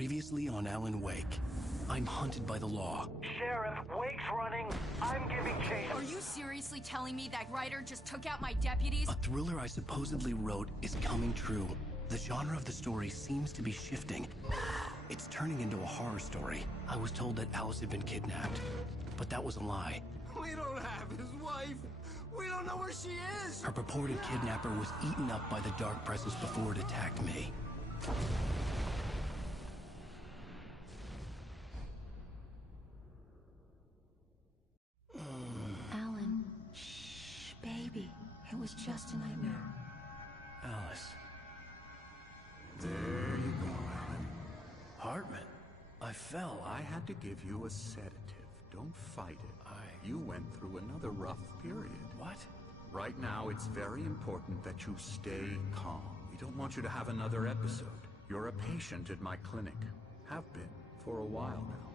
Previously on Alan Wake. I'm hunted by the law. Sheriff, Wake's running. I'm giving chase. Are you seriously telling me that writer just took out my deputies? A thriller I supposedly wrote is coming true. The genre of the story seems to be shifting. It's turning into a horror story. I was told that Alice had been kidnapped, but that was a lie. We don't have his wife. We don't know where she is. Her purported kidnapper was eaten up by the dark presence before it attacked me. Alan, shh, baby. It was just a nightmare. Alice. There you go, Alan. Hartman. I fell. I had to give you a sedative. Don't fight it. You went through another rough period. What? Right now, it's very important that you stay calm. We don't want you to have another episode. You're a patient at my clinic. Have been for a while now.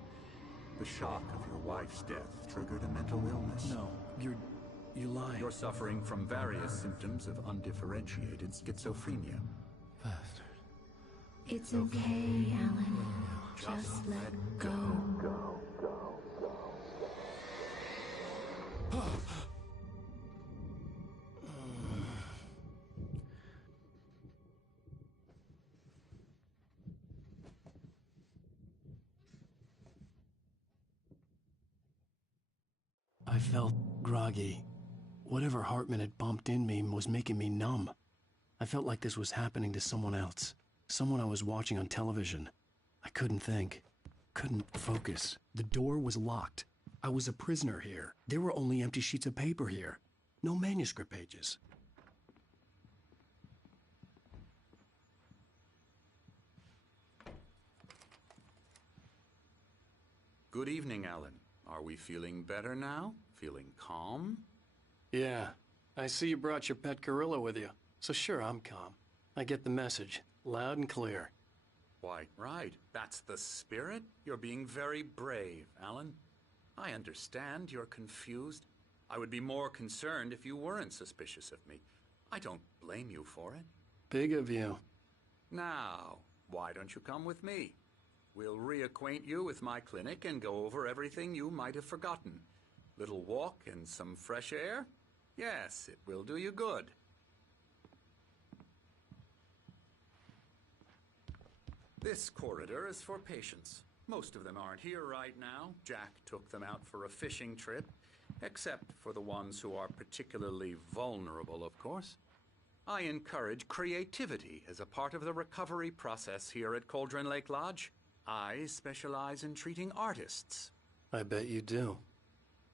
The shock of your wife's death triggered a mental illness. No, you lied. You're suffering from various symptoms of undifferentiated schizophrenia. Bastard. It's okay, Alan. Just let go. I felt groggy. Whatever Hartman had bumped in me was making me numb. I felt like this was happening to someone else. Someone I was watching on television. I couldn't think. Couldn't focus. The door was locked. I was a prisoner here. There were only empty sheets of paper here. No manuscript pages. Good evening, Alan. Are we feeling better now? Feeling calm? Yeah. I see you brought your pet gorilla with you. So sure, I'm calm. I get the message. Loud and clear. Quite right. That's the spirit. You're being very brave, Alan. I understand you're confused. I would be more concerned if you weren't suspicious of me. I don't blame you for it. Big of you. Now, why don't you come with me? We'll reacquaint you with my clinic and go over everything you might have forgotten. Little walk and some fresh air? Yes, it will do you good. This corridor is for patients. Most of them aren't here right now. Jack took them out for a fishing trip, except for the ones who are particularly vulnerable, of course. I encourage creativity as a part of the recovery process here at Cauldron Lake Lodge. I specialize in treating artists. I bet you do.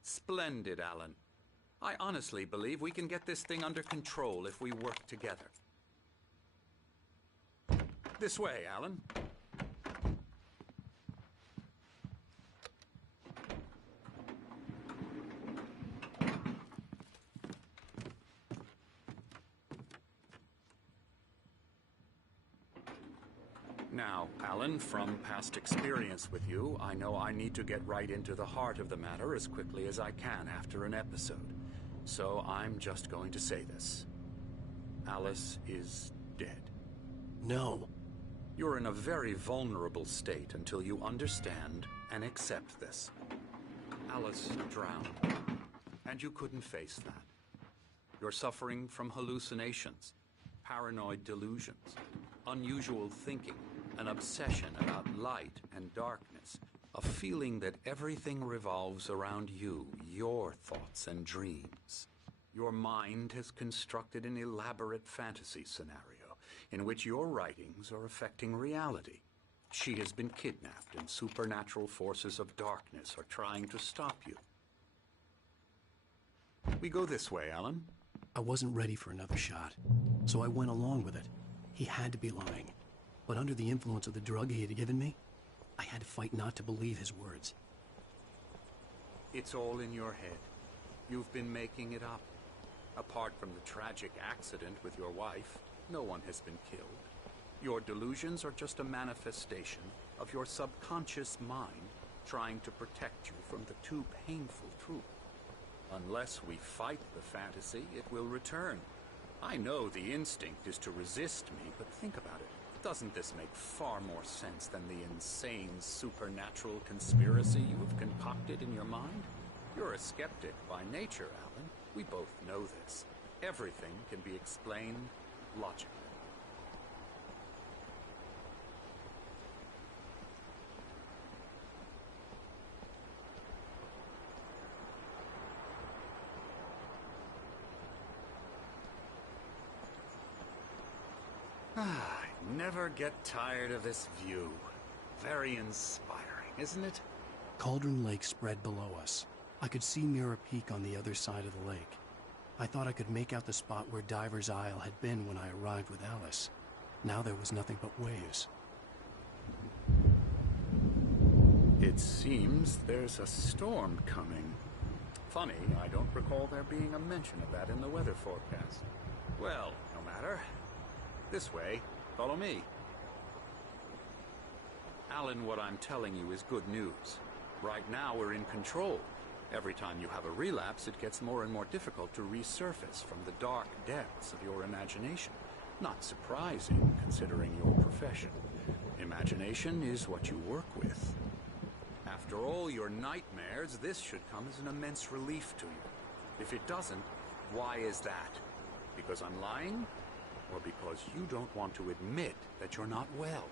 Splendid, Alan. I honestly believe we can get this thing under control if we work together. This way, Alan. Now, Alan, from past experience with you, I know I need to get right into the heart of the matter as quickly as I can after an episode. So I'm just going to say this. Alice is dead. No. You're in a very vulnerable state until you understand and accept this. Alice drowned, and you couldn't face that. You're suffering from hallucinations, paranoid delusions, unusual thinking, an obsession about light and darkness, a feeling that everything revolves around you, your thoughts and dreams. Your mind has constructed an elaborate fantasy scenario in which your writings are affecting reality. She has been kidnapped, and supernatural forces of darkness are trying to stop you. We go this way, Alan. I wasn't ready for another shot, so I went along with it. He had to be lying. But under the influence of the drug he had given me, I had to fight not to believe his words. It's all in your head. You've been making it up. Apart from the tragic accident with your wife, no one has been killed. Your delusions are just a manifestation of your subconscious mind trying to protect you from the too painful truth. Unless we fight the fantasy, it will return. I know the instinct is to resist me, but think about it. Doesn't this make far more sense than the insane supernatural conspiracy you have concocted in your mind? You're a skeptic by nature, Alan. We both know this. Everything can be explained logically. I never get tired of this view. Very inspiring, isn't it? Cauldron Lake spread below us. I could see Mirror Peak on the other side of the lake. I thought I could make out the spot where Diver's Isle had been when I arrived with Alice. Now there was nothing but waves. It seems there's a storm coming. Funny, I don't recall there being a mention of that in the weather forecast. Well, no matter. This way. Follow me. Alan, what I'm telling you is good news. Right now we're in control. Every time you have a relapse, it gets more and more difficult to resurface from the dark depths of your imagination. Not surprising, considering your profession. Imagination is what you work with. After all your nightmares, this should come as an immense relief to you. If it doesn't, why is that? Because I'm lying? Or because you don't want to admit that you're not well?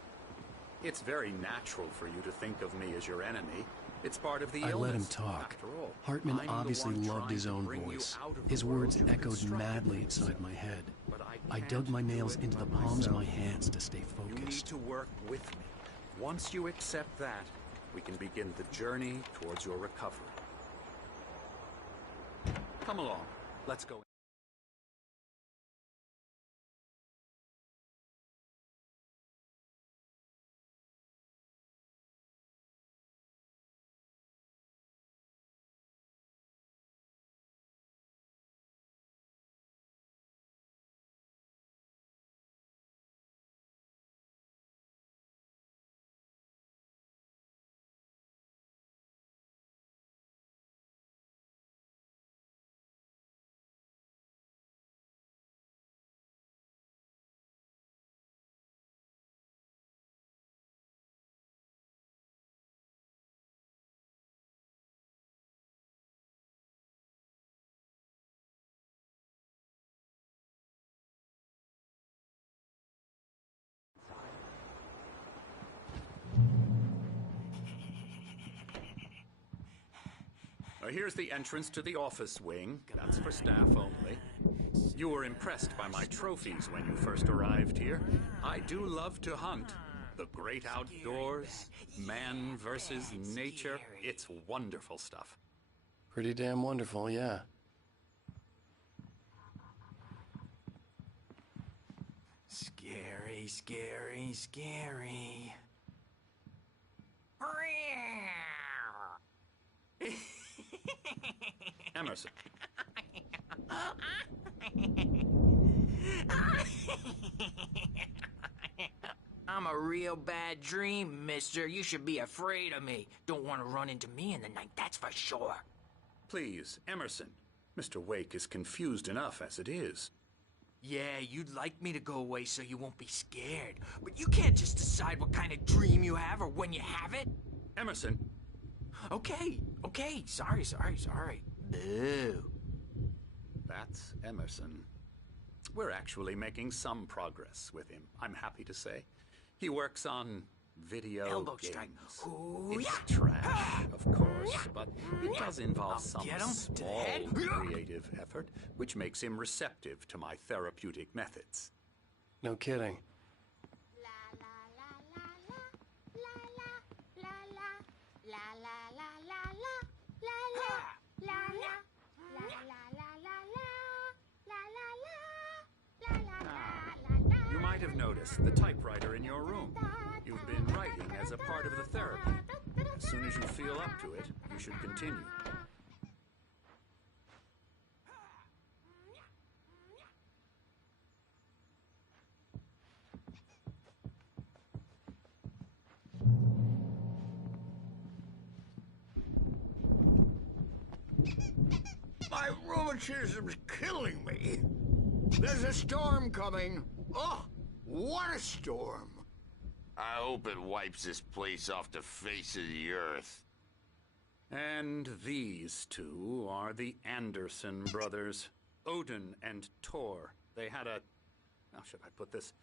It's very natural for you to think of me as your enemy. It's part of the illness. I let him talk. After all, Hartman I'm obviously the one loved his trying to own bring you voice. out of the His world words you've echoed constructed madly for inside yourself. my head. But I can't dug my do nails it into the by palms of my myself. hands to stay You need focused. to work with me. Once you accept that, we can begin the journey towards your recovery. Come along. Let's go. Here's the entrance to the office wing. That's for staff only. You were impressed by my trophies when you first arrived here. I do love to hunt. The great outdoors, man versus nature. It's wonderful stuff. Pretty damn wonderful, yeah. Scary, scary, scary. Emerson. I'm a real bad dream, mister. You should be afraid of me. Don't want to run into me in the night, that's for sure. Please, Emerson. Mr. Wake is confused enough as it is. Yeah, you'd like me to go away so you won't be scared. But you can't just decide what kind of dream you have or when you have it. Emerson. Okay, sorry. Boo. That's Emerson. We're actually making some progress with him, I'm happy to say. He works on video Elbow games. strike. Ooh, It's yeah. trash, of course, but it does involve some get him to the small head. creative effort, which makes him receptive to my therapeutic methods. No kidding. You might have noticed the typewriter in your room. You've been writing as a part of the therapy. As soon as you feel up to it, you should continue. My rheumatism's killing me. There's a storm coming. Oh, what a storm. I hope it wipes this place off the face of the earth. And these two are the Anderson brothers, Odin and Tor. They had a, how should I put this,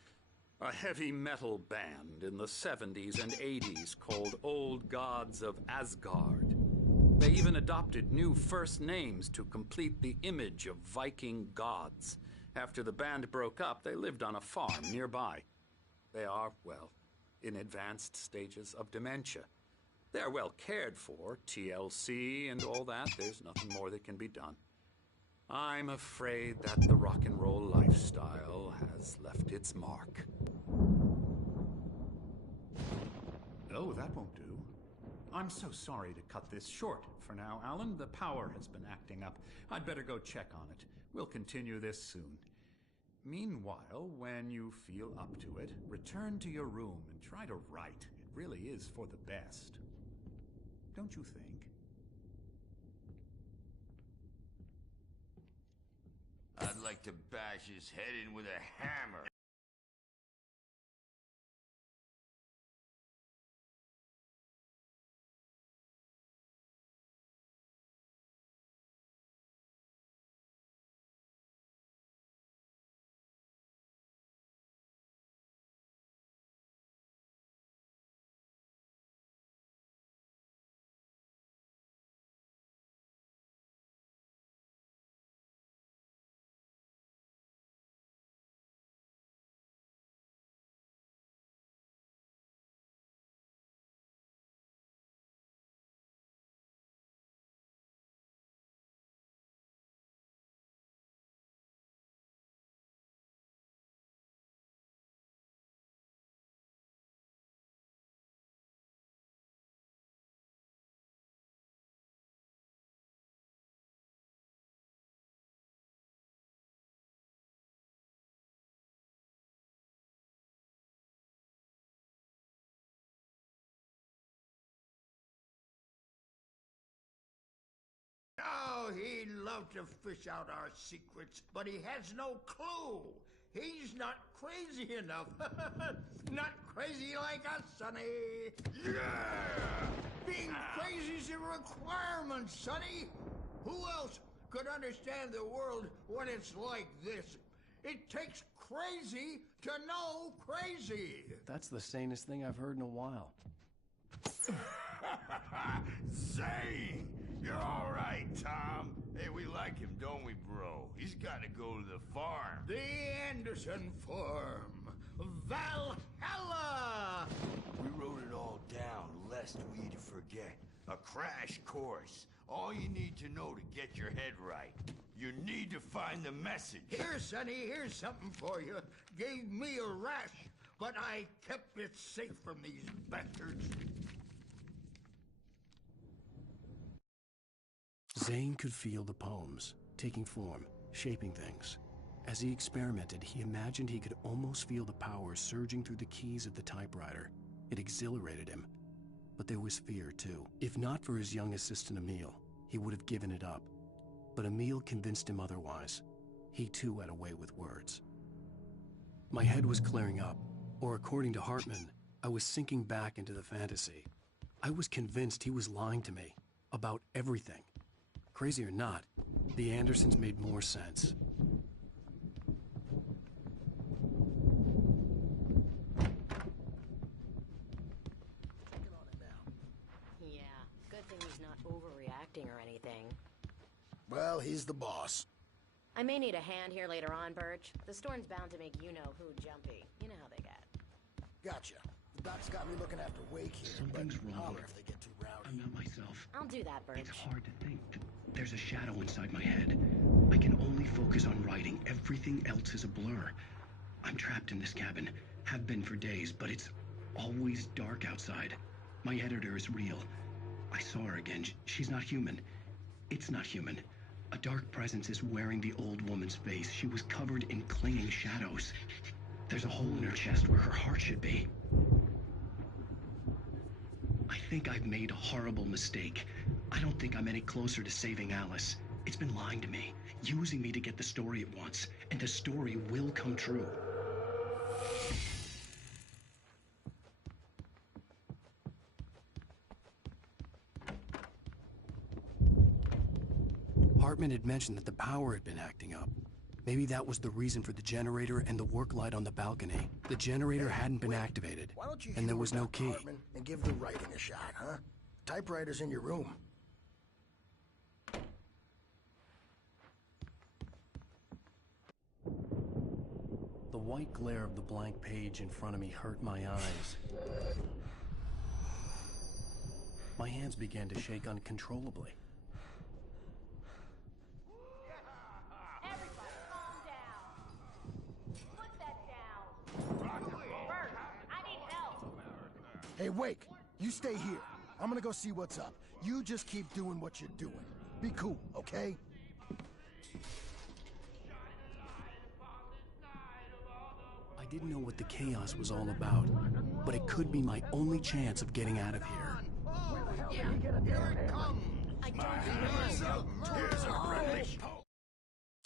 a heavy metal band in the 70s and 80s called Old Gods of Asgard. They even adopted new first names to complete the image of Viking gods. After the band broke up, they lived on a farm nearby. They are, well, in advanced stages of dementia. They're well cared for, TLC and all that. There's nothing more that can be done. I'm afraid that the rock and roll lifestyle has left its mark. Oh, that won't do. I'm so sorry to cut this short for now, Alan. The power has been acting up. I'd better go check on it. We'll continue this soon. Meanwhile, when you feel up to it, return to your room and try to write. It really is for the best. Don't you think? I'd like to bash his head in with a hammer. Oh, he'd love to fish out our secrets, but he has no clue. He's not crazy enough. Not crazy like us, Sonny. Yeah! Being crazy's a requirement, Sonny. Who else could understand the world when it's like this? It takes crazy to know crazy. That's the sanest thing I've heard in a while. Zane! You're all right, Tom. Hey, we like him, don't we, bro? He's got to go to the farm. The Anderson farm. Valhalla! We wrote it all down, lest we forget. A crash course. All you need to know to get your head right. You need to find the message. Here, Sonny, here's something for you. Gave me a rash, but I kept it safe from these bastards. Zane could feel the poems, taking form, shaping things. As he experimented, he imagined he could almost feel the power surging through the keys of the typewriter. It exhilarated him. But there was fear, too. If not for his young assistant Emil, he would have given it up. But Emil convinced him otherwise. He too had a way with words. My head was clearing up, or according to Hartman, I was sinking back into the fantasy. I was convinced he was lying to me about everything. Crazy or not, the Andersons made more sense. Yeah, good thing he's not overreacting or anything. Well, he's the boss. I may need a hand here later on, Birch. The storm's bound to make you-know-who jumpy. You know how they get. Gotcha. The doc's got me looking after Wake here, Something's but wrong. holler if they get too rowdy. I'm not myself. I'll do that, Birch. It's hard to think. There's a shadow inside my head. I can only focus on writing. Everything else is a blur. I'm trapped in this cabin. Have been for days, but it's always dark outside. My editor is real. I saw her again. She's not human. It's not human. A dark presence is wearing the old woman's face. She was covered in clinging shadows. There's a hole in her chest where her heart should be. I think I've made a horrible mistake. I don't think I'm any closer to saving Alice. It's been lying to me, using me to get the story it wants, and the story will come true. Hartman had mentioned that the power had been acting up. Maybe that was the reason for the generator and the work light on the balcony. The generator hadn't been activated, and there was no key. Hartman and give the writing a shot, huh? Typewriter's in your room. The white glare of the blank page in front of me hurt my eyes. My hands began to shake uncontrollably. Everybody, calm down. Put that down. Bert, I need help. Hey, Wake, you stay here. I'm gonna go see what's up. You just keep doing what you're doing. Be cool, okay? I didn't know what the chaos was all about, but it could be my only chance of getting out of here. Here it comes.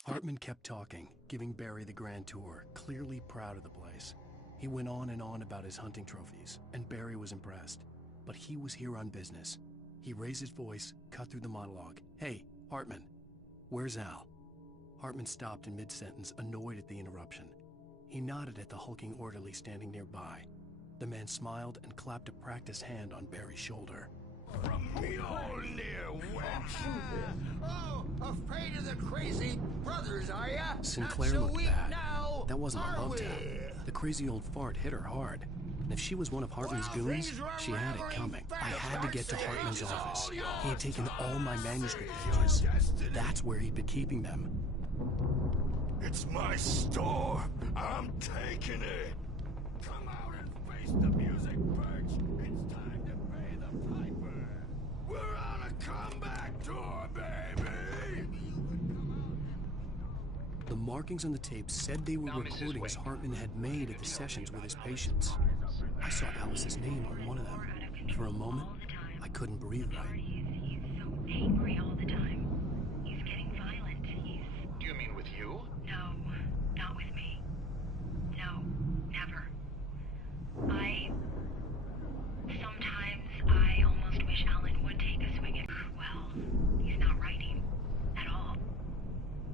Hartman kept talking, giving Barry the grand tour, clearly proud of the place. He went on and on about his hunting trophies, and Barry was impressed. But he was here on business. He raised his voice, cut through the monologue. "Hey, Hartman, where's Al?" Hartman stopped in mid-sentence, annoyed at the interruption. He nodded at the hulking orderly standing nearby. The man smiled and clapped a practiced hand on Barry's shoulder. From Mjolnir, wench! Oh, afraid of the crazy brothers, are ya? Sinclair Not so looked weak bad. now, That wasn't a are love we? tap. The crazy old fart hit her hard. And if she was one of Hartman's Well, goons, things were she had it rattling coming. I fast. had to get to Our Hartman's stage is office. all He yours. had taken all my manuscript pages. That's where he'd been keeping them. It's my store. I'm taking it. Come out and face the music, Birch. It's time to pay the piper. We're on a comeback tour, baby. The markings on the tape said they were Now, Mrs. recordings Wake. Hartman had made at the sessions with his patients. I saw Alice's name on one of them. For a moment, I couldn't breathe right. He's so angry all the time. He's getting violent. Do you mean with you? No, not with me. No, never. Sometimes I almost wish Alan would take a swing at, well, he's not writing at all.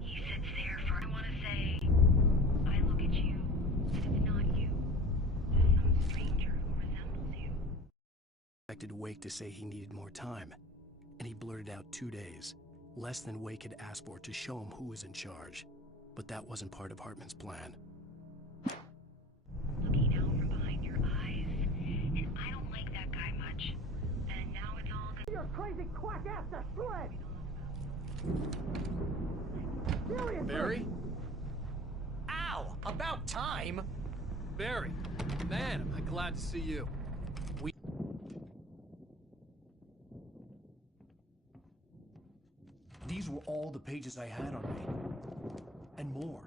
He sits there for, I want to say, I look at you, and it's not you. Just some stranger who resembles you. I expected Wake to say he needed more time, and he blurted out 2 days, less than Wake had asked for to show him who was in charge. But that wasn't part of Hartman's plan. Looking out from behind your eyes, and I don't like that guy much. And now it's all good. You're crazy quack ass to shred! Seriously! Barry? Ow! About time! Barry, man, am I glad to see you. These were all the pages I had on me. And more.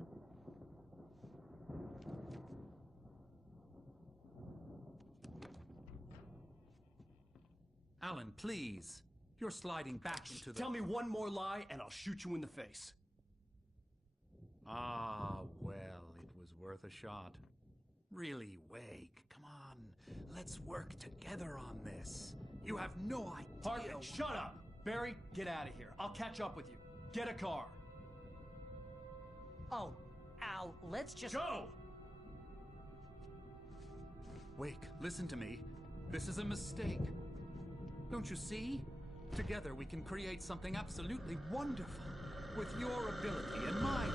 Alan, please. You're sliding back into the... Tell me one more lie and I'll shoot you in the face. Ah, well, it was worth a shot. Really, Wake, come on. Let's work together on this. You have no idea... Hartman, shut up! Barry, get out of here. I'll catch up with you. Get a car. Oh, Al, let's just... Go! Wake, listen to me. This is a mistake. Don't you see? Together we can create something absolutely wonderful. With your ability and mine.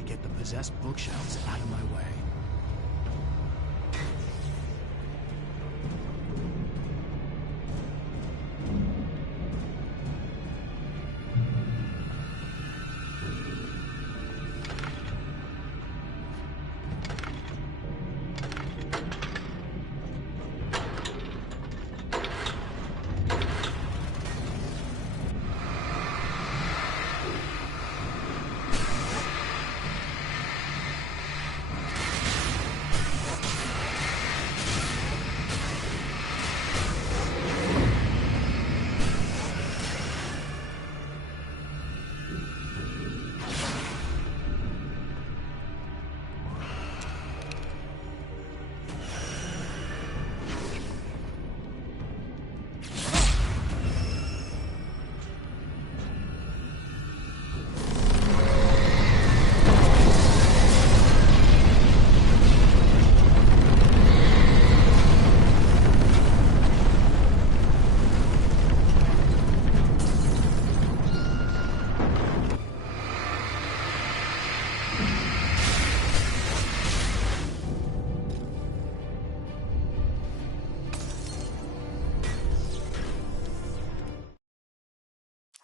to get the possessed bookshelves out of my way.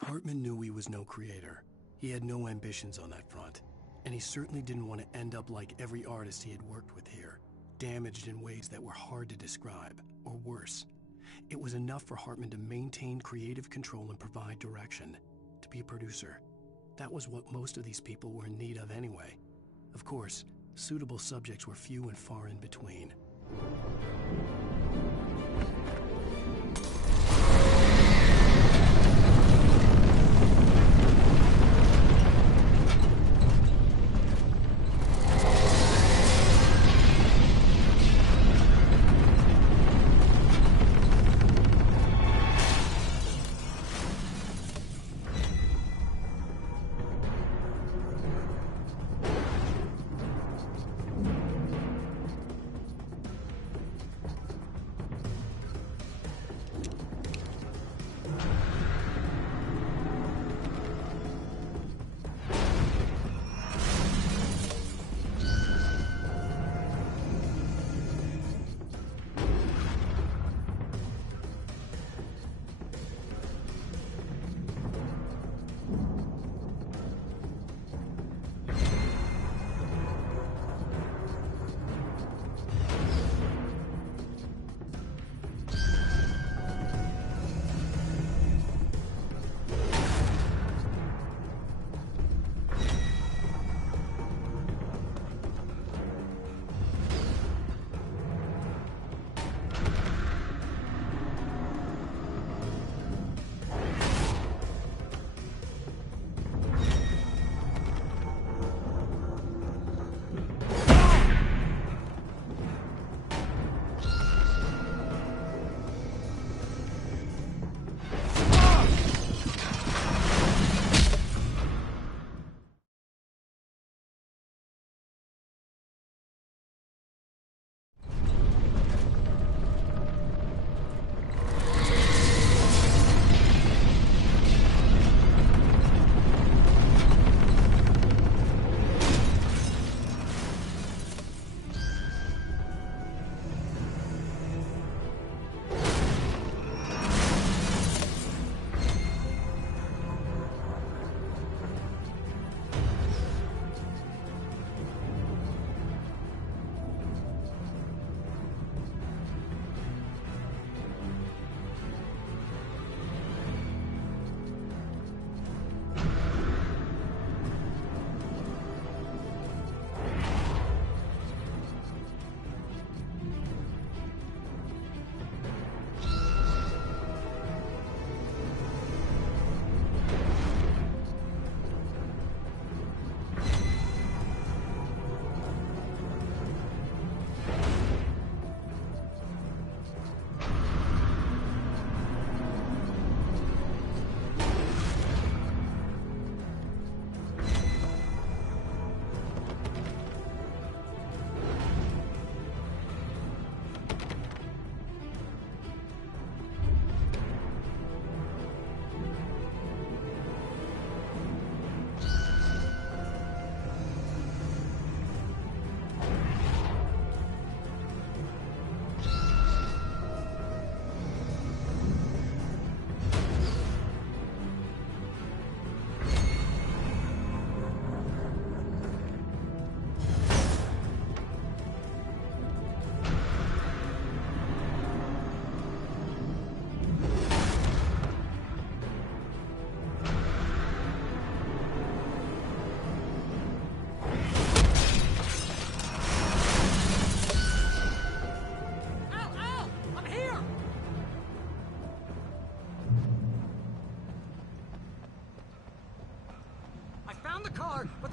Hartman knew he was no creator. He had no ambitions on that front. And he certainly didn't want to end up like every artist he had worked with here, damaged in ways that were hard to describe, or worse. It was enough for Hartman to maintain creative control and provide direction, to be a producer. That was what most of these people were in need of anyway. Of course, suitable subjects were few and far in between.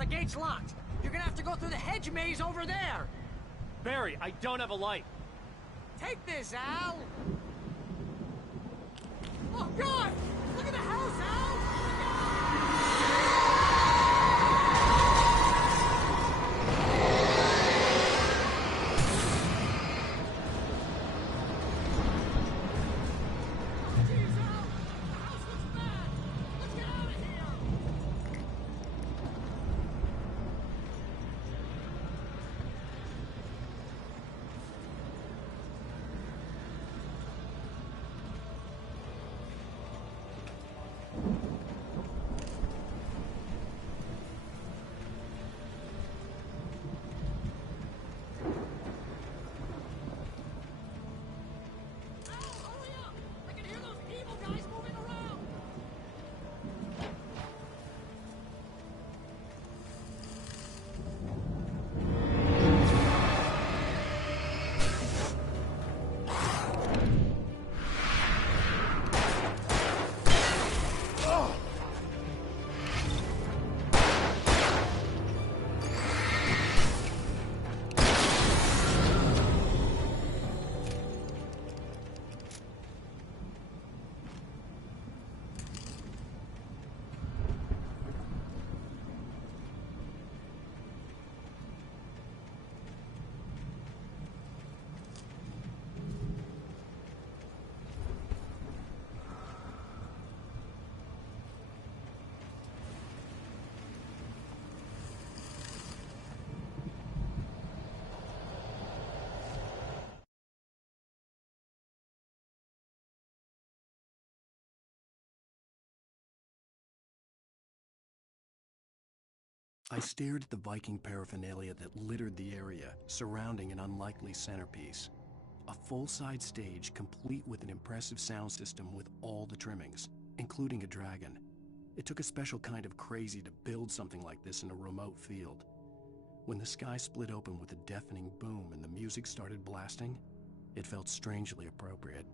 the gate's locked. You're gonna have to go through the hedge maze over there. Barry, I don't have a light. Take this, Al. Oh, God! Look at the house, Al! I stared at the Viking paraphernalia that littered the area, surrounding an unlikely centerpiece. A full-size stage complete with an impressive sound system with all the trimmings, including a dragon. It took a special kind of crazy to build something like this in a remote field. When the sky split open with a deafening boom and the music started blasting, it felt strangely appropriate.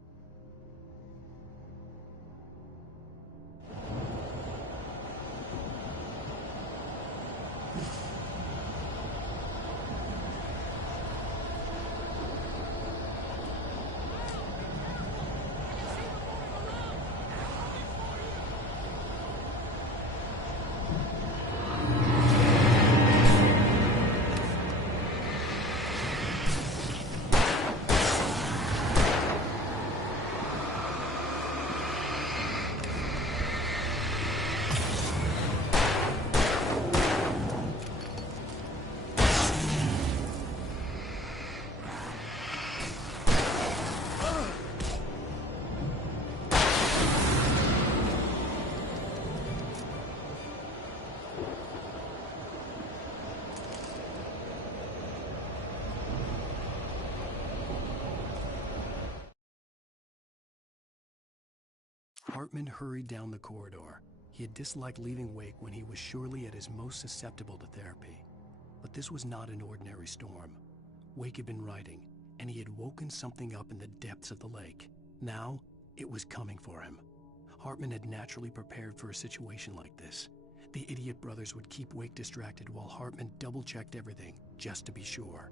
Hartman hurried down the corridor. He had disliked leaving Wake when he was surely at his most susceptible to therapy. But this was not an ordinary storm. Wake had been writing, and he had woken something up in the depths of the lake. Now, it was coming for him. Hartman had naturally prepared for a situation like this. The idiot brothers would keep Wake distracted while Hartman double-checked everything, just to be sure.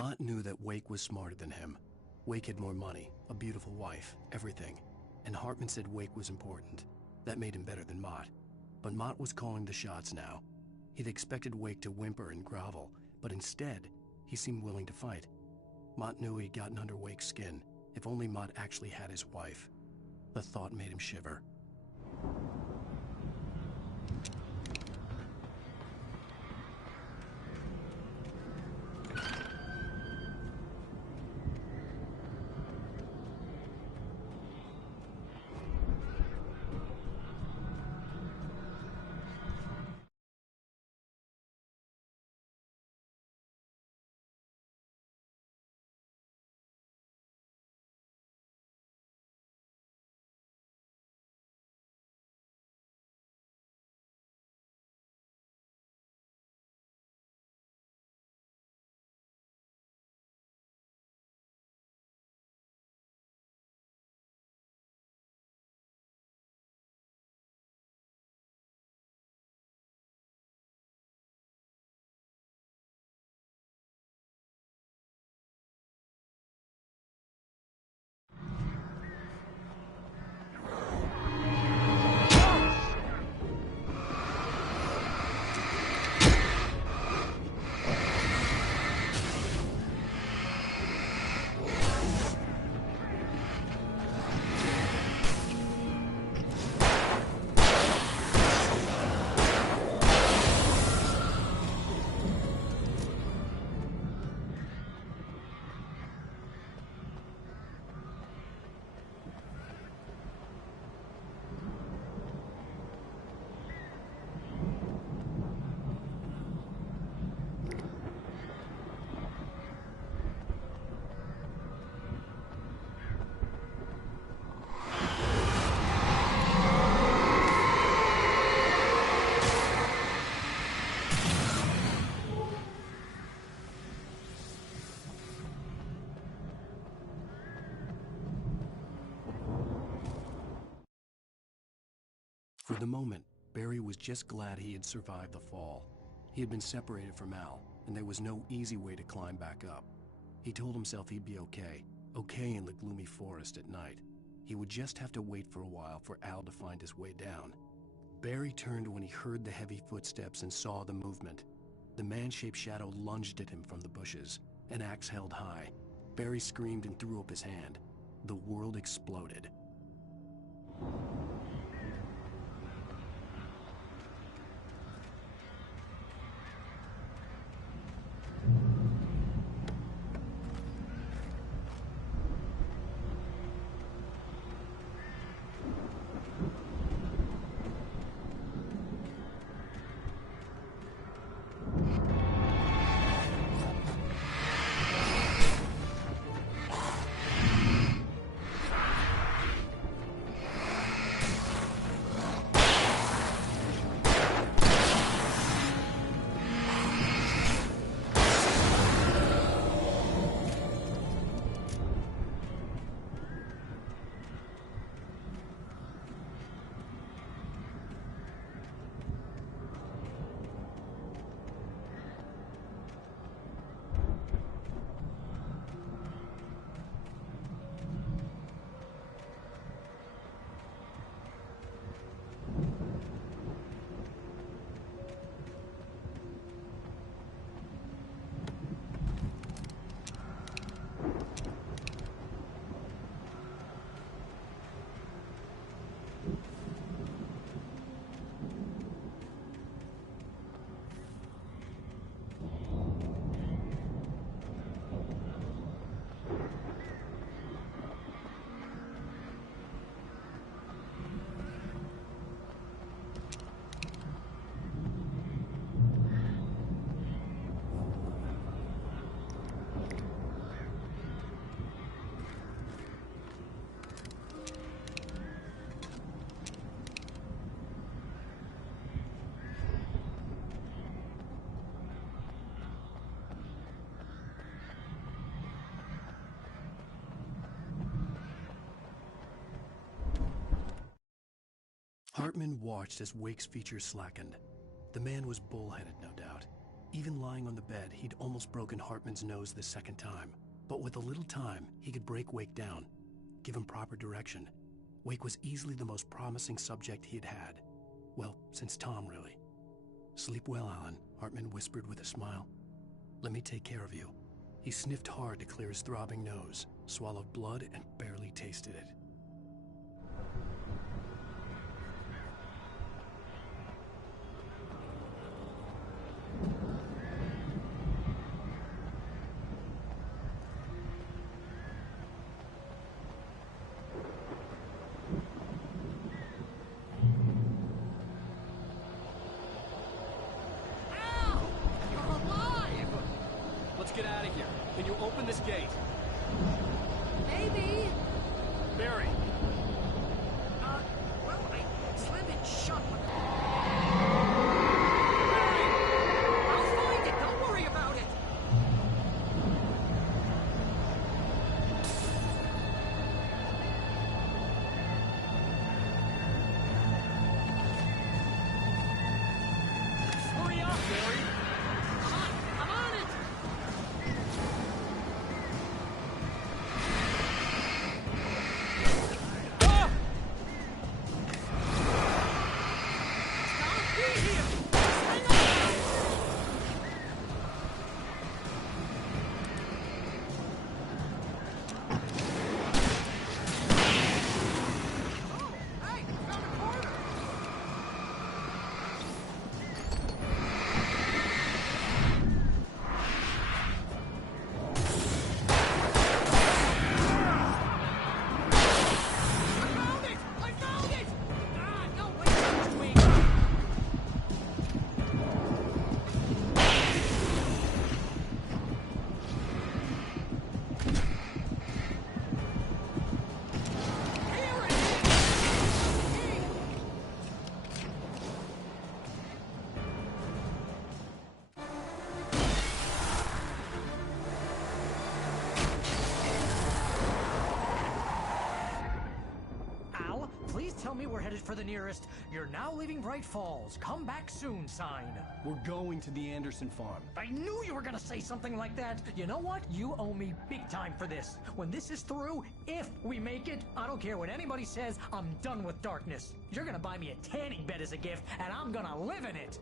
Mott knew that Wake was smarter than him. Wake had more money, a beautiful wife, everything. And Hartman said Wake was important. That made him better than Mott. But Mott was calling the shots now. He'd expected Wake to whimper and grovel, but instead, he seemed willing to fight. Mott knew he'd gotten under Wake's skin. If only Mott actually had his wife. The thought made him shiver. For the moment, Barry was just glad he had survived the fall. He had been separated from Al, and there was no easy way to climb back up. He told himself he'd be okay in the gloomy forest at night. He would just have to wait for a while for Al to find his way down. Barry turned when he heard the heavy footsteps and saw the movement. The man-shaped shadow lunged at him from the bushes, an axe held high. Barry screamed and threw up his hand. The world exploded. Hartman watched as Wake's features slackened. The man was bullheaded, no doubt. Even lying on the bed, he'd almost broken Hartman's nose the second time. But with a little time, he could break Wake down, give him proper direction. Wake was easily the most promising subject he had had. Well, since Tom, really. Sleep well, Alan, Hartman whispered with a smile. Let me take care of you. He sniffed hard to clear his throbbing nose, swallowed blood, and barely tasted it. Let's get out of here. Can you open this gate? Maybe. Barry! Well, I slammed it shut with I'll find it. Don't worry about it. Hurry up, Barry! I'm on it. Please tell me we're headed for the nearest "You're now leaving Bright Falls. Come back soon" sign. We're going to the Anderson farm. I knew you were gonna say something like that. You know what? You owe me big time for this. When this is through, if we make it, I don't care what anybody says, I'm done with darkness. You're gonna buy me a tanning bed as a gift, and I'm gonna live in it.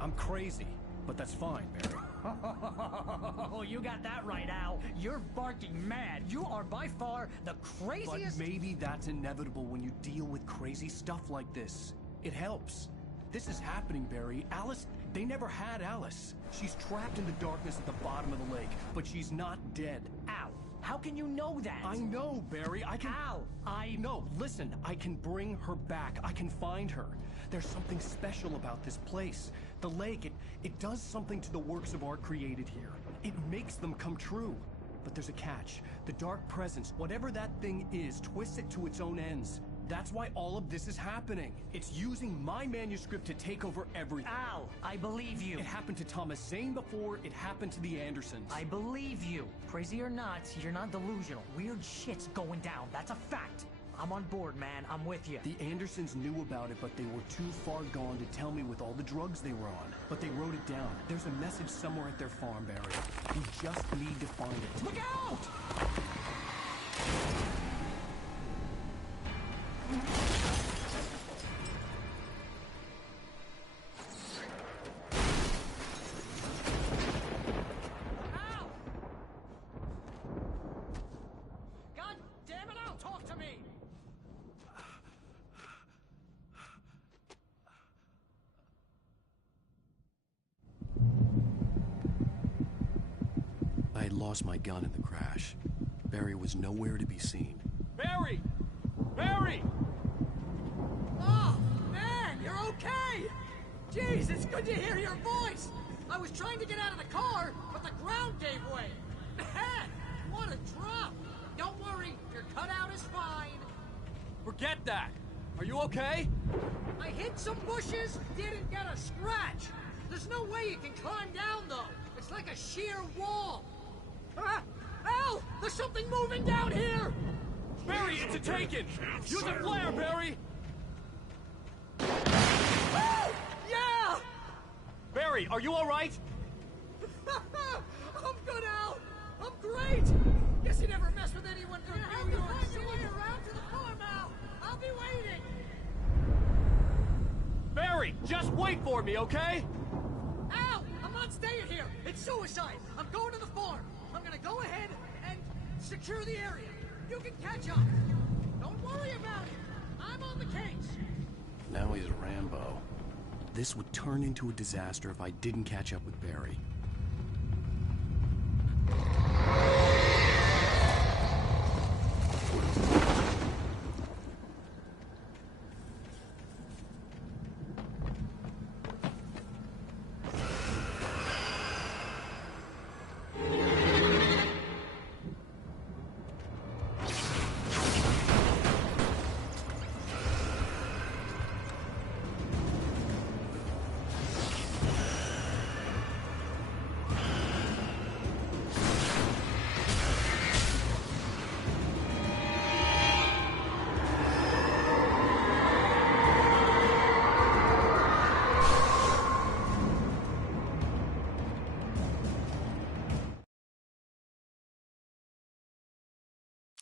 I'm crazy, but that's fine, Barry. Oh, you got that right, Al. You're barking mad. You are by far the craziest... But maybe that's inevitable when you deal with crazy stuff like this. It helps. This is happening, Barry. Alice, they never had Alice. She's trapped in the darkness at the bottom of the lake, but she's not dead. Al, how can you know that? I know, Barry. I can... Al, No, listen. I can bring her back. I can find her. There's something special about this place. The lake, it does something to the works of art created here. It makes them come true. But there's a catch. The dark presence, whatever that thing is, twists it to its own ends. That's why all of this is happening. It's using my manuscript to take over everything. Al, I believe you. It happened to Thomas Zane before, it happened to the Andersons. I believe you. Crazy or not, you're not delusional. Weird shit's going down. That's a fact. I'm on board, man. I'm with you. The Andersons knew about it, but they were too far gone to tell me with all the drugs they were on. But they wrote it down. There's a message somewhere at their farm, Barry. You just need to find it. Look out! Ow! God damn it, Al, talk to me! I had lost my gun in the crash. Barry was nowhere to be seen. Barry! Barry! Oh, man, you're okay! Jeez, it's good to hear your voice! I was trying to get out of the car, but the ground gave way! Man, what a drop! Don't worry, your cutout is fine! Forget that! Are you okay? I hit some bushes, didn't get a scratch. There's no way you can climb down, though. It's like a sheer wall. Ah! Al! There's something moving down here! Barry, it's a taken! Use a flare, Barry! Oh! Yeah! Barry, are you alright? I'm good, Al! I'm great! Guess you never mess with anyone from New York City. Find your way around to the farm, Al! I'll be waiting! Barry, just wait for me, okay? Al! I'm not staying here! It's suicide! I'm going to the farm! I'm gonna go ahead and secure the area. You can catch up. Don't worry about it. I'm on the case. Now he's Rambo. This would turn into a disaster if I didn't catch up with Barry.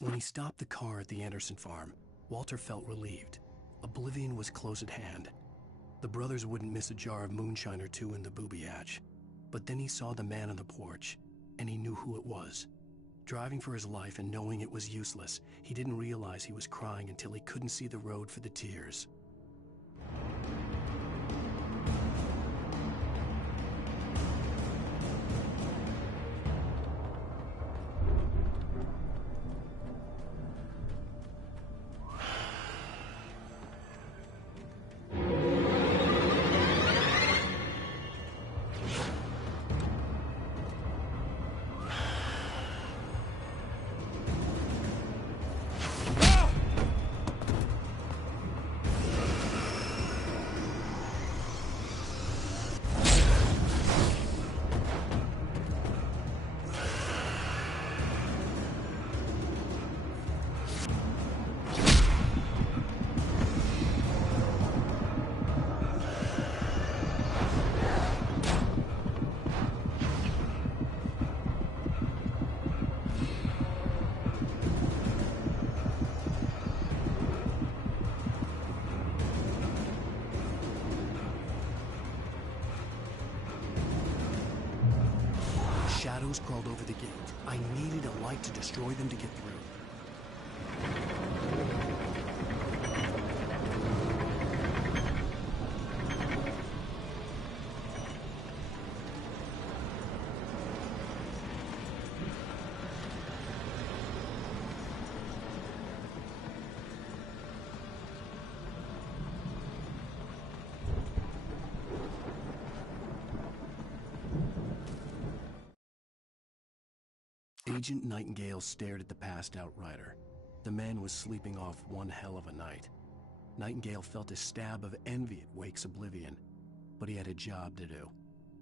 When he stopped the car at the Anderson farm, Walter felt relieved. Oblivion was close at hand. The brothers wouldn't miss a jar of moonshine or two in the booby hatch. But then he saw the man on the porch, and he knew who it was. Driving for his life and knowing it was useless, he didn't realize he was crying until he couldn't see the road for the tears. Shadows crawled over the gate. I needed a light to destroy them to get through. Agent Nightingale stared at the passed-out rider. The man was sleeping off one hell of a night. Nightingale felt a stab of envy at Wake's oblivion, but he had a job to do.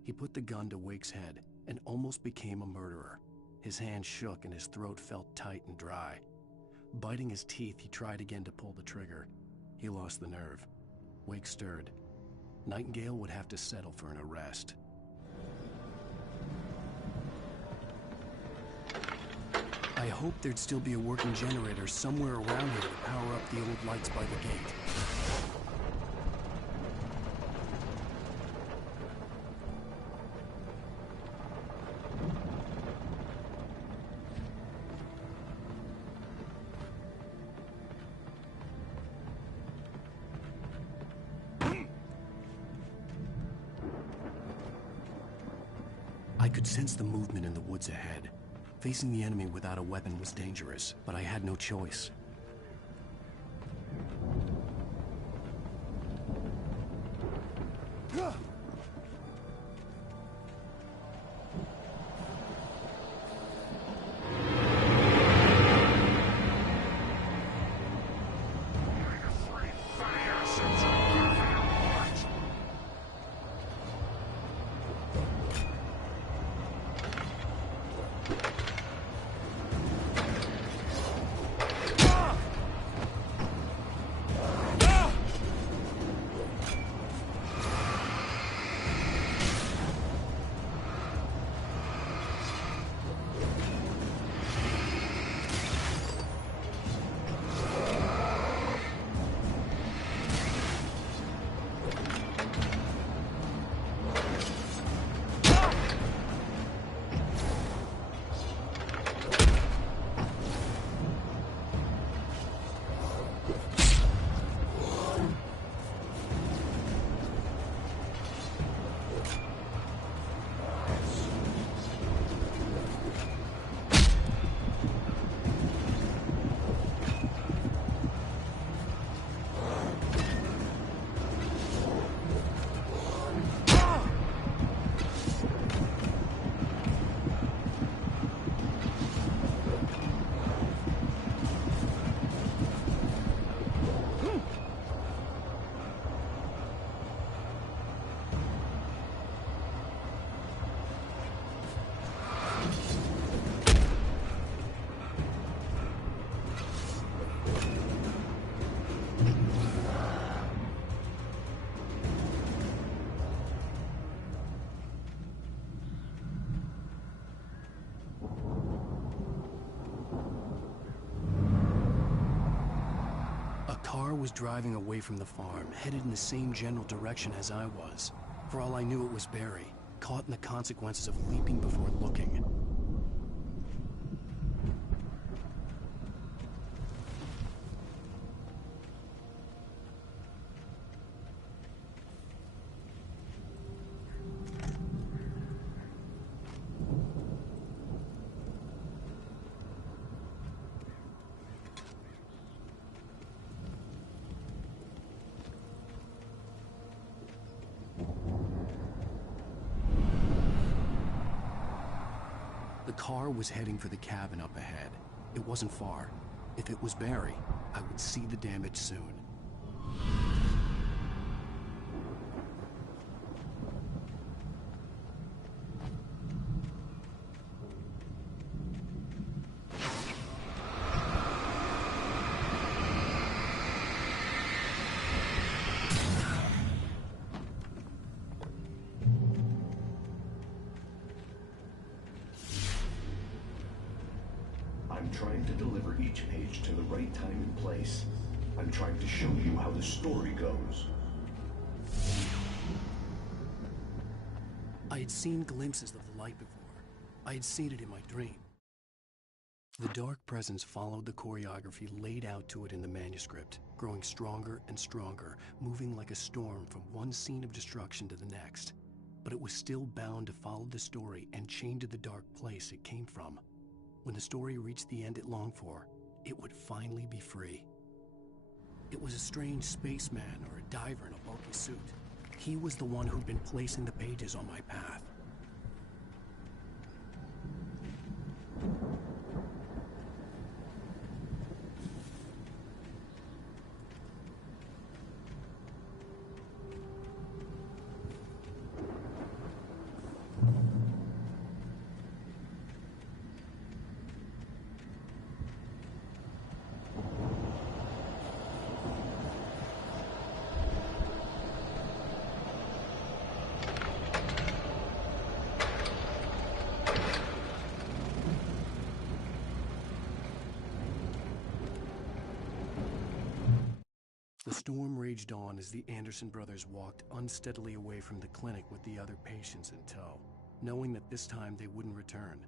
He put the gun to Wake's head and almost became a murderer. His hand shook and his throat felt tight and dry. Biting his teeth, he tried again to pull the trigger. He lost the nerve. Wake stirred. Nightingale would have to settle for an arrest. I hoped there'd still be a working generator somewhere around here to power up the old lights by the gate. I could sense the movement in the woods ahead. Facing the enemy without a weapon was dangerous, but I had no choice. A car was driving away from the farm, headed in the same general direction as I was. For all I knew, it was Barry, caught in the consequences of leaping before looking. The car was heading for the cabin up ahead. It wasn't far. If it was Barry, I would see the damage soon. I'm trying to deliver each page to the right time and place. I'm trying to show you how the story goes. I had seen glimpses of the light before. I had seen it in my dream. The dark presence followed the choreography laid out to it in the manuscript, growing stronger and stronger, moving like a storm from one scene of destruction to the next. But it was still bound to follow the story and chained to the dark place it came from. When the story reached the end it longed for, it would finally be free. It was a strange spaceman or a diver in a bulky suit. He was the one who'd been placing the pages on my path. The storm raged on as the Anderson brothers walked unsteadily away from the clinic with the other patients in tow, knowing that this time they wouldn't return.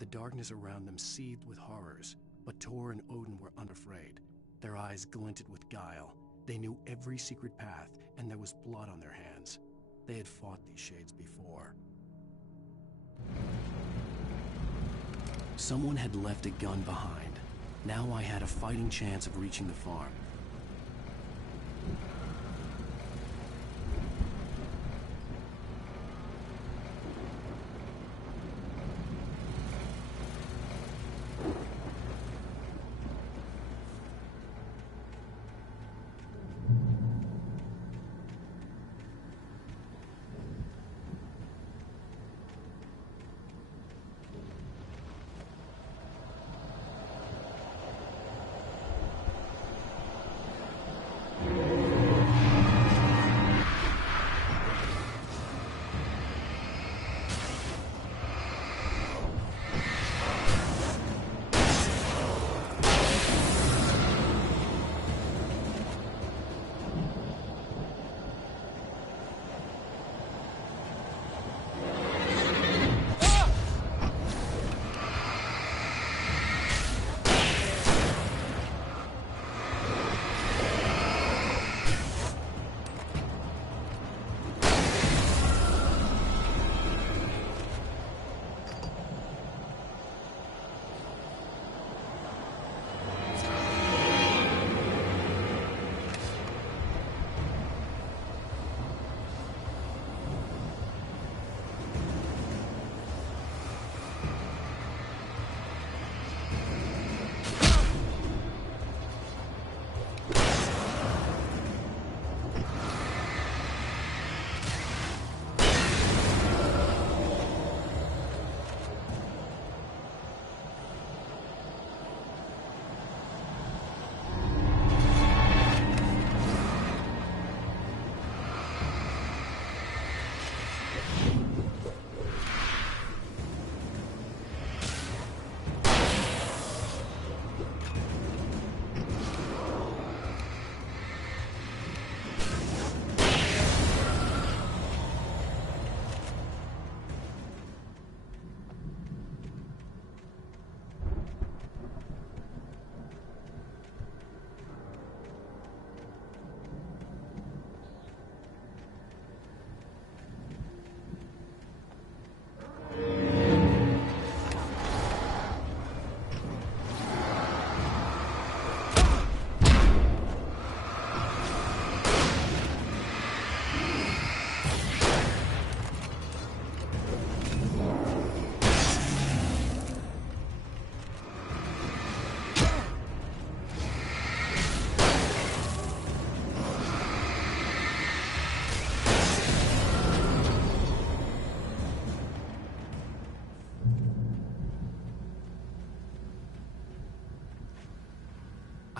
The darkness around them seethed with horrors, but Tor and Odin were unafraid. Their eyes glinted with guile. They knew every secret path, and there was blood on their hands. They had fought these shades before. Someone had left a gun behind. Now I had a fighting chance of reaching the farm.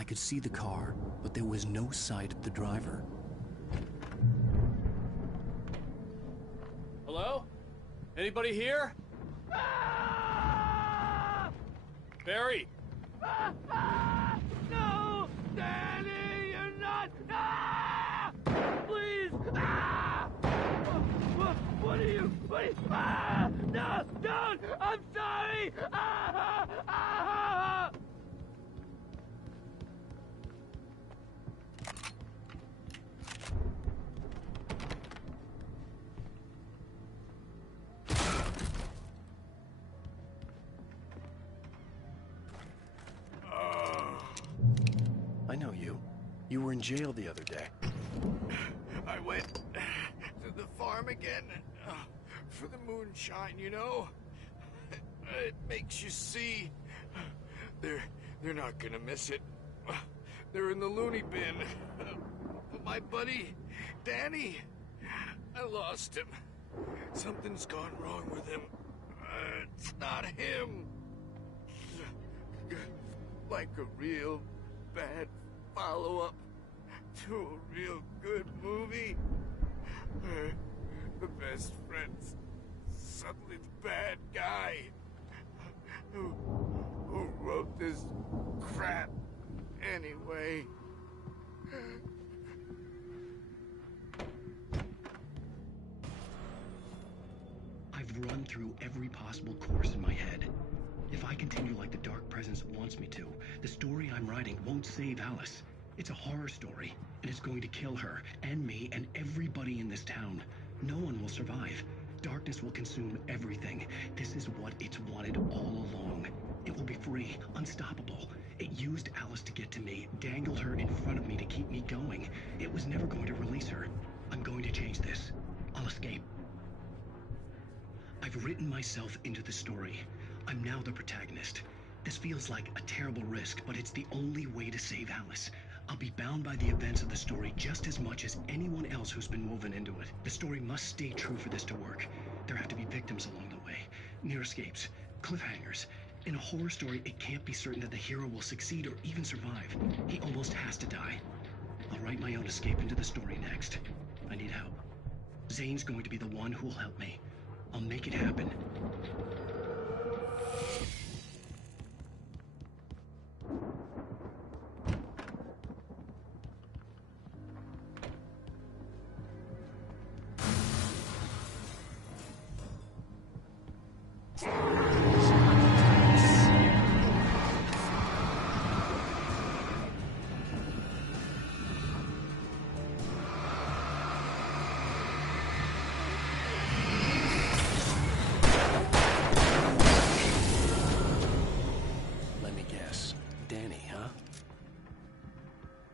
I could see the car, but there was no sight of the driver. Hello? Anybody here? Barry! No! Danny, you're not! Please! What are you? No! Don't! I'm sorry! I know you. You were in jail the other day. I went to the farm again for the moonshine, you know? It makes you see. They're not gonna miss it. They're in the loony bin. But my buddy, Danny, I lost him. Something's gone wrong with him. It's not him. Like a real bad follow-up to a real good movie. The best friend's suddenly the bad guy. Who wrote this crap anyway? I've run through every possible course in my head. If I continue like the Dark Presence wants me to, the story I'm writing won't save Alice. It's a horror story, and it's going to kill her, and me, and everybody in this town. No one will survive. Darkness will consume everything. This is what it's wanted all along. It will be free, unstoppable. It used Alice to get to me, dangled her in front of me to keep me going. It was never going to release her. I'm going to change this. I'll escape. I've written myself into the story. I'm now the protagonist. This feels like a terrible risk, but it's the only way to save Alice. I'll be bound by the events of the story just as much as anyone else who's been woven into it. The story must stay true for this to work. There have to be victims along the way, near escapes, cliffhangers. In a horror story, it can't be certain that the hero will succeed or even survive. He almost has to die. I'll write my own escape into the story next. I need help. Zane's going to be the one who will help me. I'll make it happen.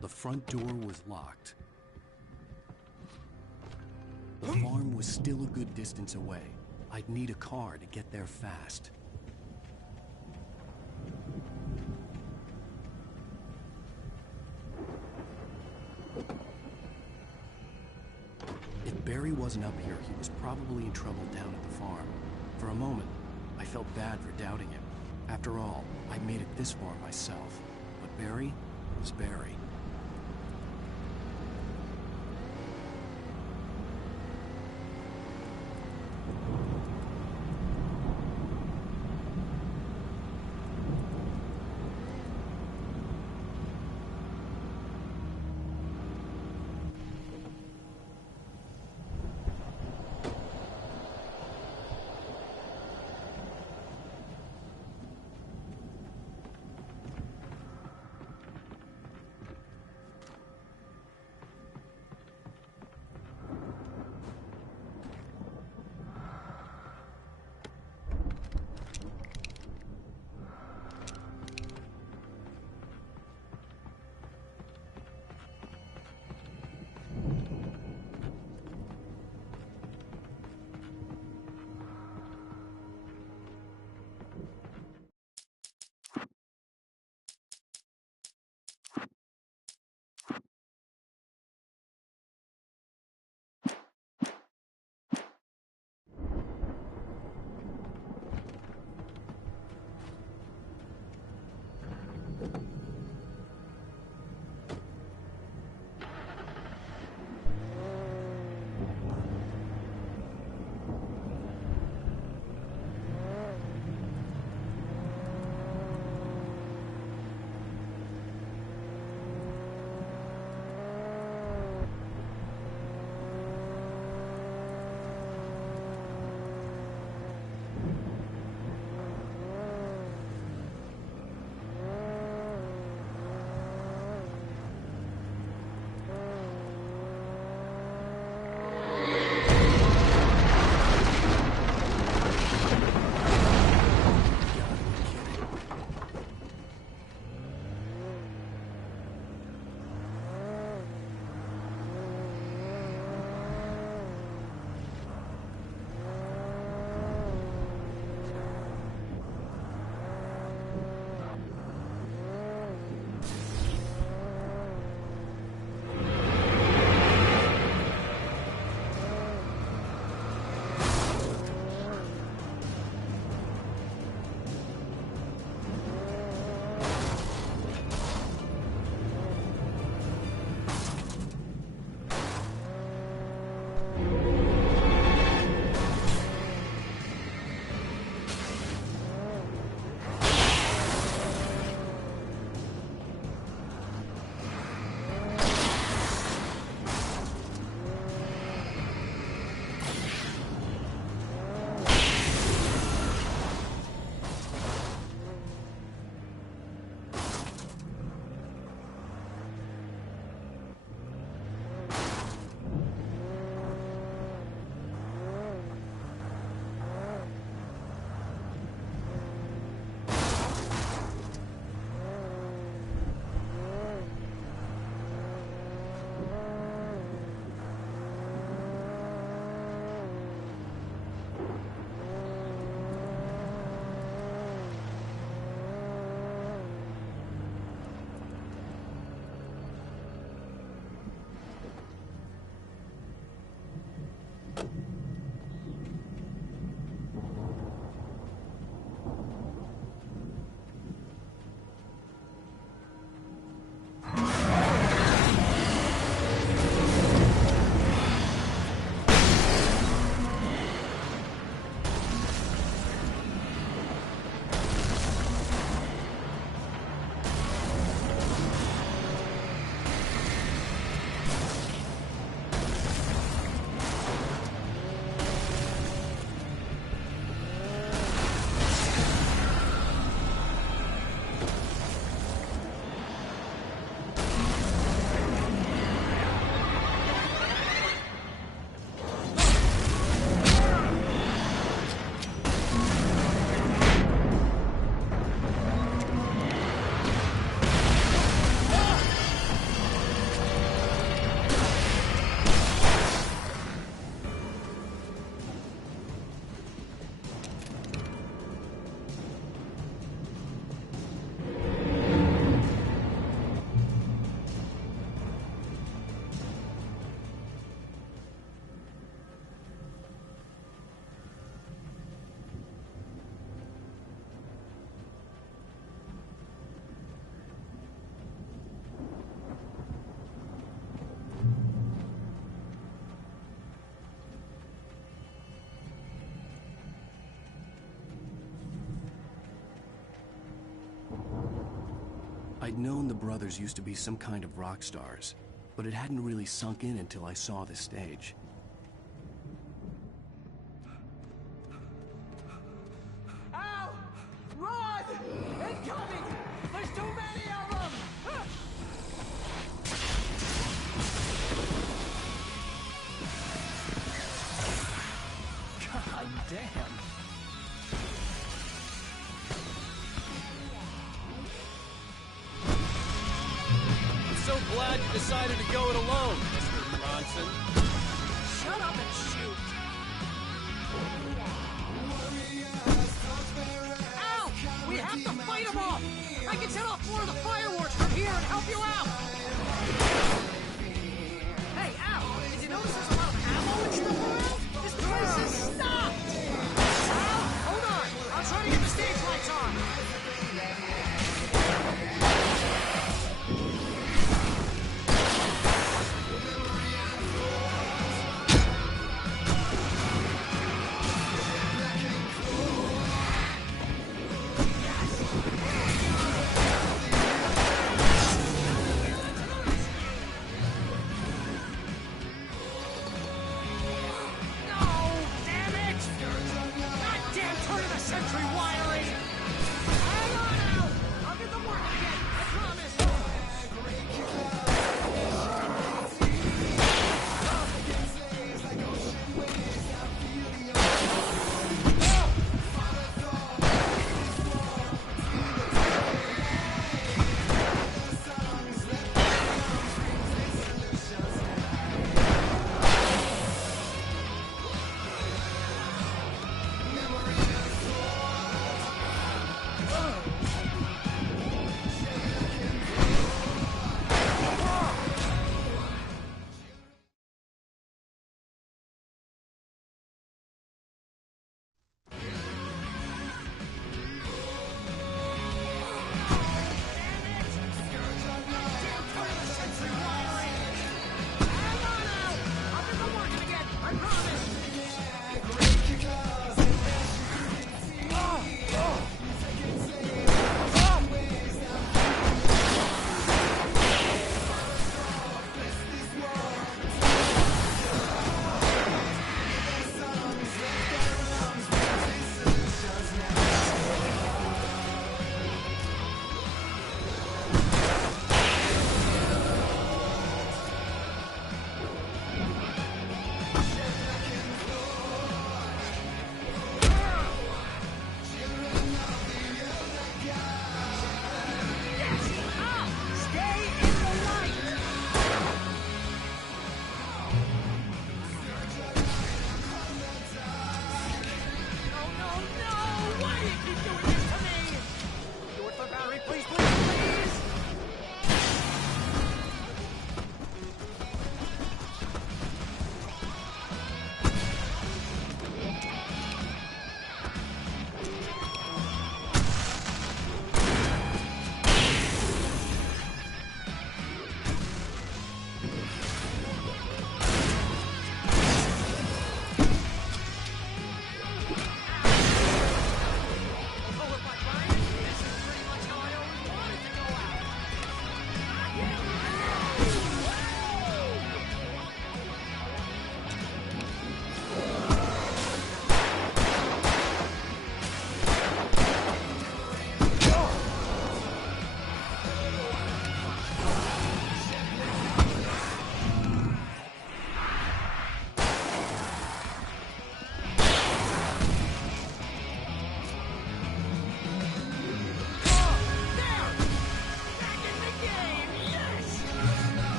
The front door was locked. The farm was still a good distance away. I'd need a car to get there fast. If Barry wasn't up here, he was probably in trouble down at the farm. For a moment, I felt bad for doubting him. After all, I made it this far myself. But Barry was Barry. I'd known the brothers used to be some kind of rock stars, but it hadn't really sunk in until I saw this stage. Ow! Run! Incoming! There's too many of them! God damn. I'm so glad you decided to go it alone, Mr. Bronson. Shut up and shoot! Ow! We have to fight them off! I can set off more of the fireworks from here and help you out! Hey, Al! Did you notice there's a lot of ammo and stuff around? This place is stocked! Al, hold on! I'll try to get the stage lights on!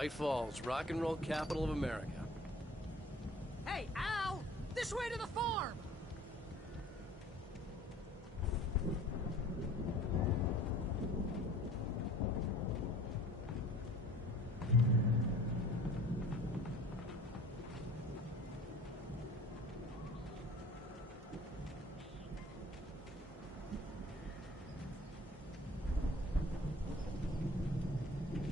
Bright Falls, rock and roll capital of America. Hey, Al! This way to the farm!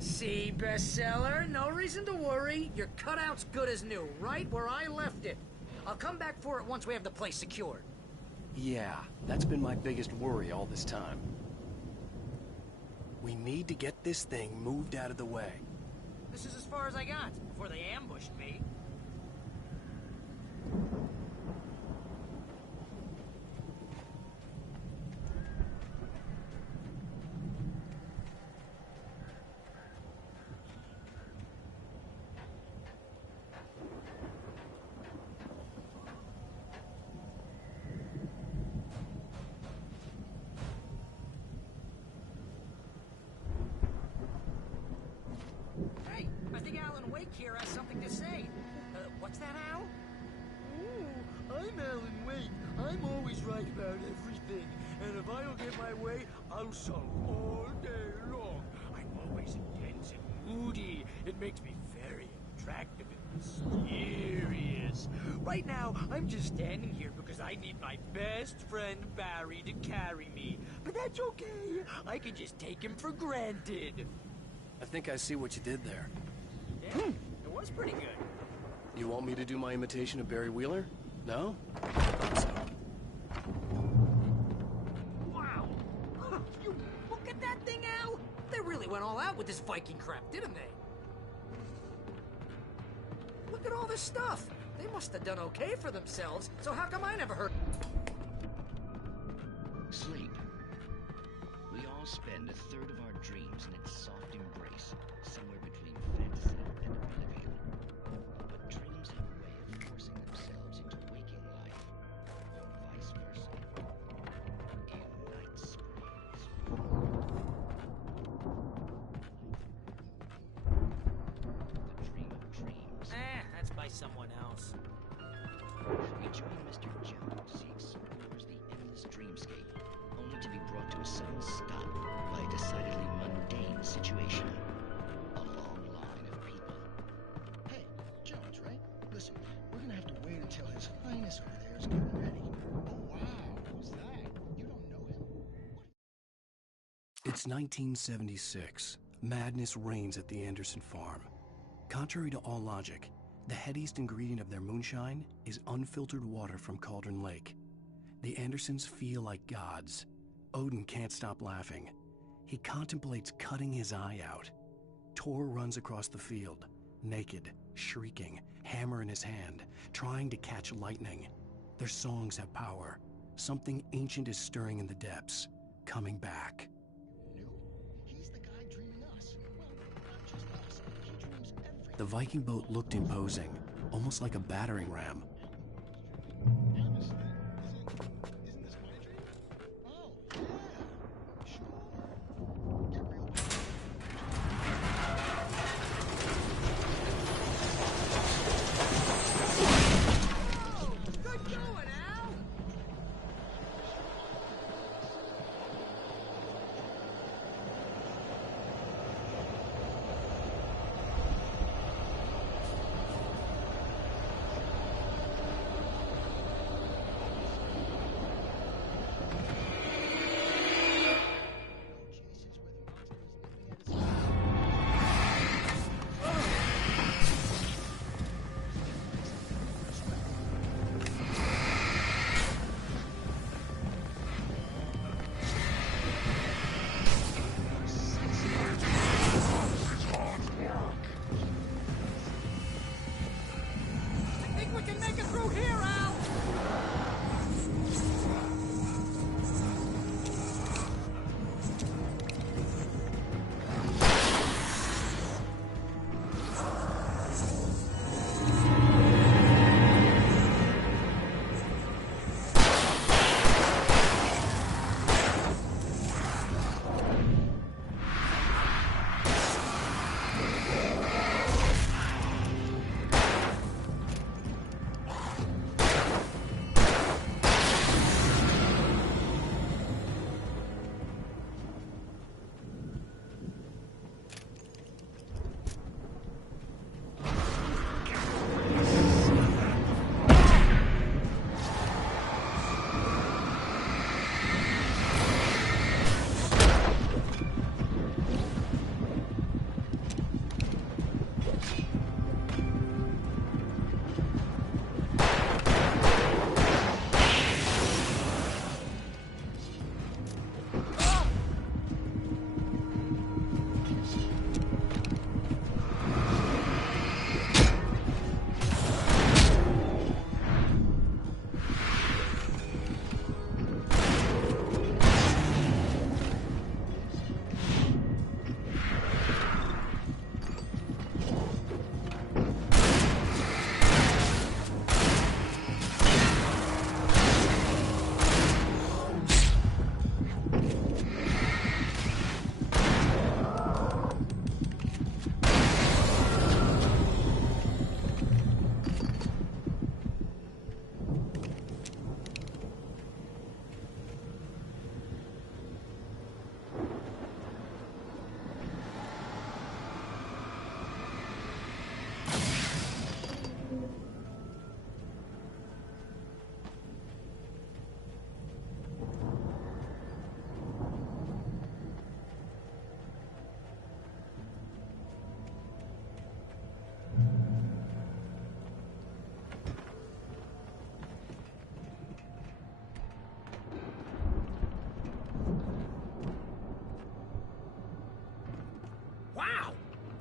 See, bestseller? No reason to worry. Your cutout's good as new, right where I left it. I'll come back for it once we have the place secured. Yeah, that's been my biggest worry all this time. We need to get this thing moved out of the way. This is as far as I got before they ambushed me. Hey, I think Alan Wake here has something to say. What's that, Al? Oh, I'm Alan Wake. I'm always right about everything. And if I don't get my way, I'll sulk all day long. I'm always intense and moody. It makes me very attractive and mysterious. Right now, I'm just standing here because I need my best friend Barry to carry me. But that's okay. I can just take him for granted. I think I see what you did there. Yeah, it was pretty good. You want me to do my imitation of Barry Wheeler? No? Wow! You look at that thing, Al! They really went all out with this Viking crap, didn't they? Look at all this stuff! They must have done okay for themselves, so how come I never heard... Sleep. We all spend a third of our dreams in its soft embrace, somewhere between fantasy and oblivion. But dreams have a way of forcing themselves into waking life, or vice versa. In night springs. The dream of dreams. That's by someone else. We join Mr. Jones as he explores the endless dreamscape, only to be brought to a sudden stop by a decidedly mundane situation. A long line of people. Hey, Jones, right? Listen, we're gonna have to wait until His Highness over there is getting ready. Oh, wow, who's that? You don't know him? It's 1976. Madness reigns at the Anderson farm. Contrary to all logic, the headiest ingredient of their moonshine is unfiltered water from Cauldron Lake. The Andersons feel like gods. Odin can't stop laughing. He contemplates cutting his eye out. Tor runs across the field, naked, shrieking, hammer in his hand, trying to catch lightning. Their songs have power. Something ancient is stirring in the depths, coming back. He's the guy dreaming us. Well, not just us. He dreams everything. The Viking boat looked imposing, almost like a battering ram.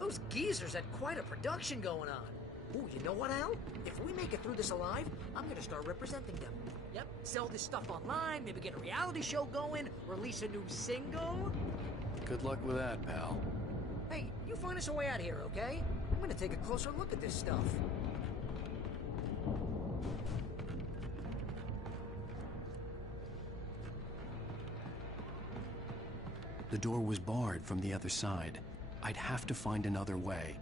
Those geezers had quite a production going on. Ooh, you know what, Al? If we make it through this alive, I'm gonna start representing them. Yep, sell this stuff online, maybe get a reality show going, release a new single. Good luck with that, pal. Hey, you find us a way out here, okay? I'm gonna take a closer look at this stuff. The door was barred from the other side. I'd have to find another way.